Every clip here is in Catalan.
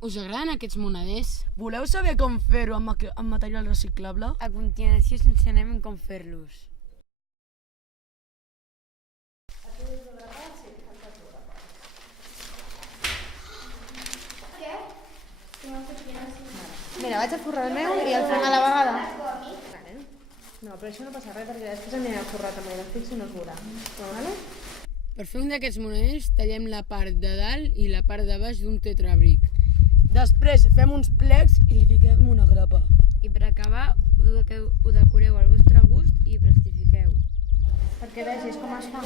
Us agraden aquests moneders? Voleu saber com fer-ho amb material reciclable? A continuació us ensenyarem com fer-los. Mira, vaig a forrar el meu i el fem a la vegada. No, però això no passa res perquè després aniré a forrar també, el fixo no es veurà. Vale? Per fer un d'aquests moneders tallem la part de dalt i la part de baix d'un tetrabric. Després fem uns plecs i li fiquem una grapa. I per acabar ho decoreu al vostre gust i plastifiqueu. Perquè vegis com es fa.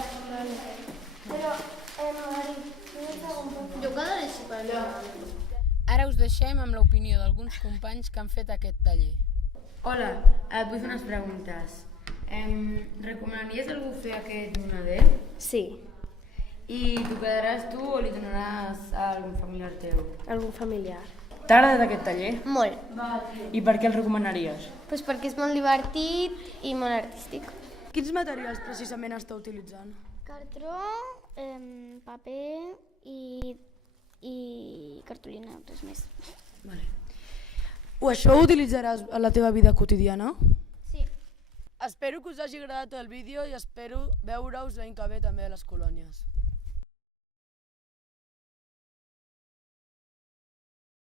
Ara us deixem amb l'opinió d'alguns companys que han fet aquest taller. Hola, et vull fer unes preguntes. Recomanaries a algú fer aquest moneder? Sí, I t'ho quedaràs tu o li donaràs a algun familiar teu? algun familiar. T'ha agradat aquest taller? Molt. I per què el recomanaries? Pues perquè és molt divertit i molt artístic. Quins materials precisament està utilitzant? Cartró, paper i cartolina, res més. Vale. Això ho utilitzaràs a la teva vida quotidiana? Sí. Espero que us hagi agradat el vídeo i espero veure-us l'any que ve també a les colònies.